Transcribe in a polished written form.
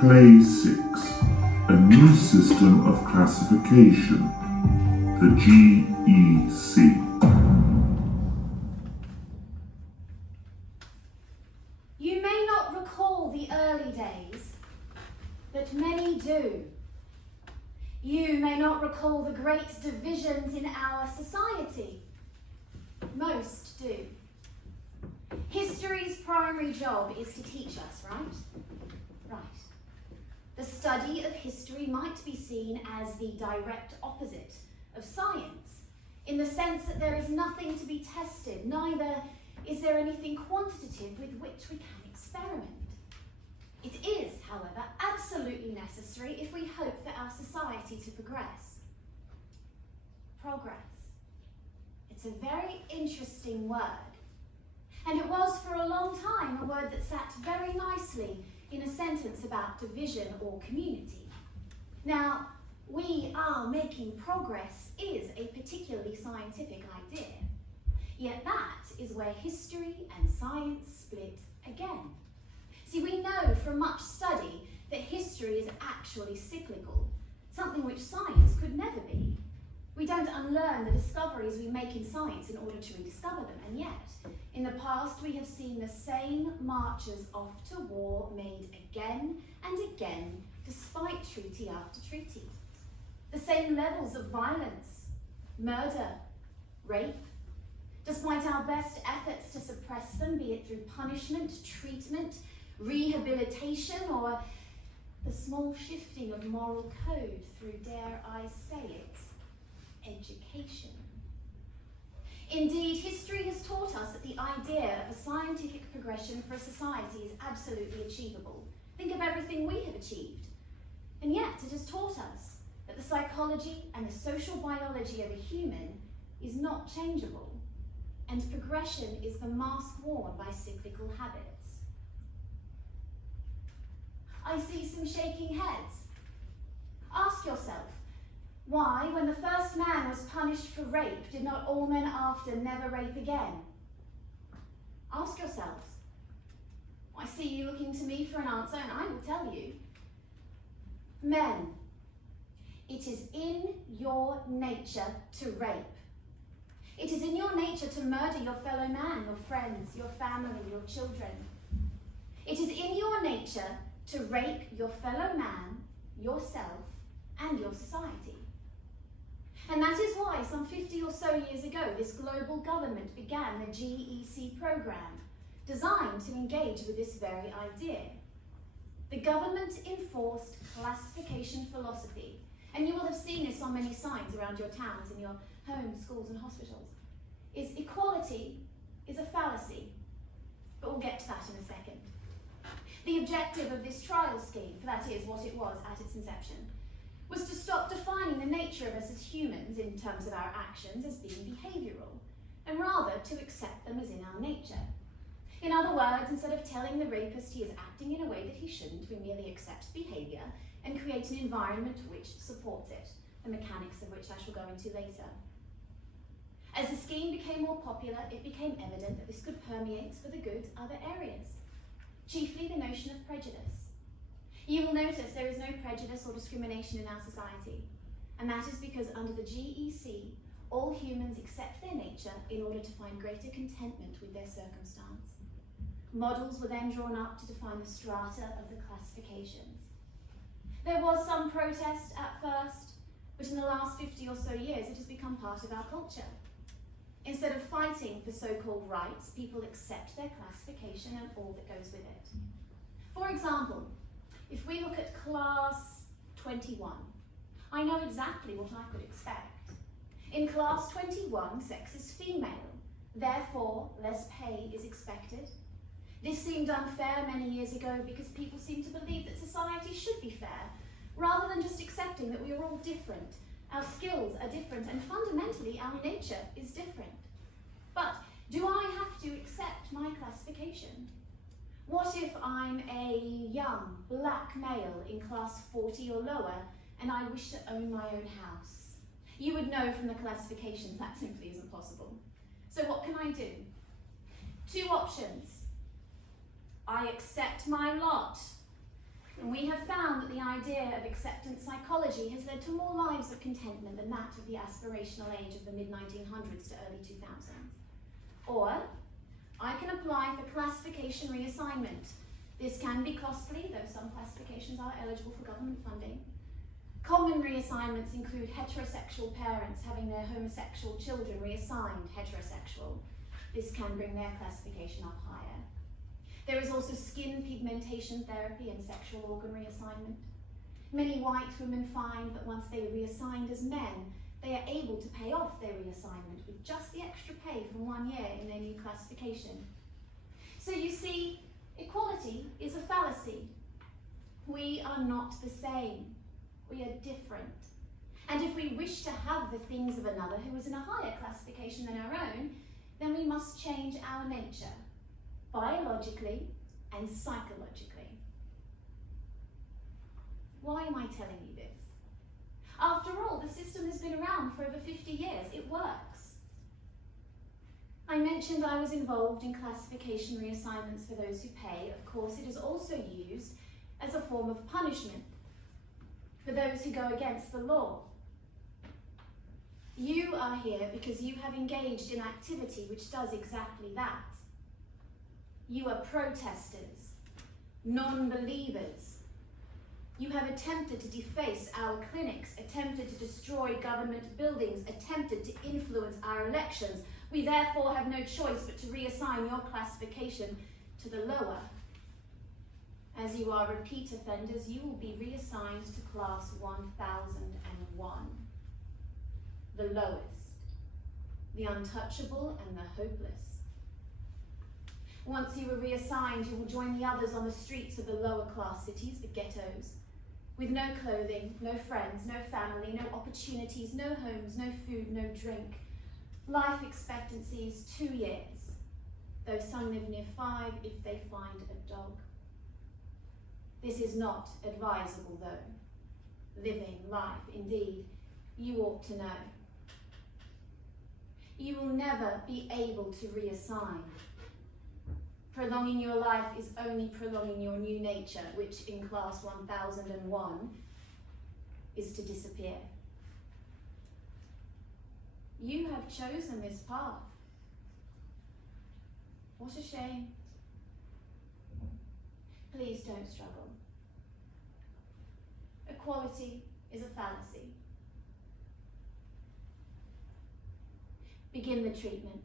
Play 6. A new system of classification. The G.E.C. You may not recall the early days, but many do. You may not recall the great divisions in our society. Most do. History's primary job is to teach us, right? Right. The study of history might be seen as the direct opposite of science, in the sense that there is nothing to be tested, neither is there anything quantitative with which we can experiment. It is, however, absolutely necessary if we hope for our society to progress. Progress. It's a very interesting word, and it was for a long time a word that sat very nicely in a sentence about division or community. Now, we are making progress is a particularly scientific idea, yet that is where history and science split again. See, we know from much study that history is actually cyclical, something which science could never be. We don't unlearn the discoveries we make in science in order to rediscover them, and yet, in the past we have seen the same marchers off to war made again and again, despite treaty after treaty. The same levels of violence, murder, rape, despite our best efforts to suppress them, be it through punishment, treatment, rehabilitation, or the small shifting of moral code through, dare I say it, education. Indeed, history has taught us that the idea of a scientific progression for a society is absolutely achievable. Think of everything we have achieved. And yet it has taught us that the psychology and the social biology of a human is not changeable, and progression is the mask worn by cyclical habits. I see some shaking heads. Ask yourself, why, when the first man was punished for rape, did not all men after never rape again? Ask yourselves. I see you looking to me for an answer, and I will tell you. Men, it is in your nature to rape. It is in your nature to murder your fellow man, your friends, your family, your children. It is in your nature to rape your fellow man, yourself, and your society. And that is why some 50 or so years ago, this global government began the G.E.C program, designed to engage with this very idea. The government enforced classification philosophy, and you will have seen this on many signs around your towns, in your homes, schools, and hospitals. Is equality is a fallacy, but we'll get to that in a second. The objective of this trial scheme, for that is what it was at its inception, was to stop defining the nature of us as humans in terms of our actions as being behavioural, and rather to accept them as in our nature. In other words, instead of telling the rapist he is acting in a way that he shouldn't, we merely accept behaviour and create an environment which supports it, the mechanics of which I shall go into later. As the scheme became more popular, it became evident that this could permeate for the good other areas, chiefly the notion of prejudice. You will notice there is no prejudice or discrimination in our society, and that is because under the G.E.C, all humans accept their nature in order to find greater contentment with their circumstance. Models were then drawn up to define the strata of the classifications. There was some protest at first, but in the last 50 or so years it has become part of our culture. Instead of fighting for so-called rights, people accept their classification and all that goes with it. For example, if we look at class 21, I know exactly what I could expect. In class 21, sex is female, therefore less pay is expected. This seemed unfair many years ago because people seemed to believe that society should be fair, rather than just accepting that we are all different. Our skills are different, and fundamentally our nature is different. But do I have to accept my classification? What if I'm a young black male in class 40 or lower and I wish to own my own house? You would know from the classifications that simply isn't possible. So what can I do? Two options. I accept my lot. And we have found that the idea of acceptance psychology has led to more lives of contentment than that of the aspirational age of the mid-1900s to early 2000s. Or, I can apply for classification reassignment. This can be costly, though some classifications are eligible for government funding. Common reassignments include heterosexual parents having their homosexual children reassigned heterosexual. This can bring their classification up higher. There is also skin pigmentation therapy and sexual organ reassignment. Many white women find that once they are reassigned as men, they are able to pay off their reassignment with just the extra pay from 1 year in their new classification. So you see, equality is a fallacy. We are not the same. We are different. And if we wish to have the things of another who is in a higher classification than our own, then we must change our nature, biologically and psychologically. Why am I telling you this? After all, the system has been around for over 50 years. It works. I mentioned I was involved in classification reassignments for those who pay. Of course, it is also used as a form of punishment for those who go against the law. You are here because you have engaged in activity which does exactly that. You are protesters, non-believers. You have attempted to deface our clinics, attempted to destroy government buildings, attempted to influence our elections. We therefore have no choice but to reassign your classification to the lower. As you are repeat offenders, you will be reassigned to class 1001. The lowest, the untouchable and the hopeless. Once you are reassigned, you will join the others on the streets of the lower class cities, the ghettos, with no clothing, no friends, no family, no opportunities, no homes, no food, no drink. Life expectancy is 2 years, though some live near 5 if they find a dog. This is not advisable, though. Living life, indeed, you ought to know. You will never be able to reassign. Prolonging your life is only prolonging your new nature, which in class 1001 is to disappear. You have chosen this path. What a shame. Please don't struggle. Equality is a fallacy. Begin the treatment.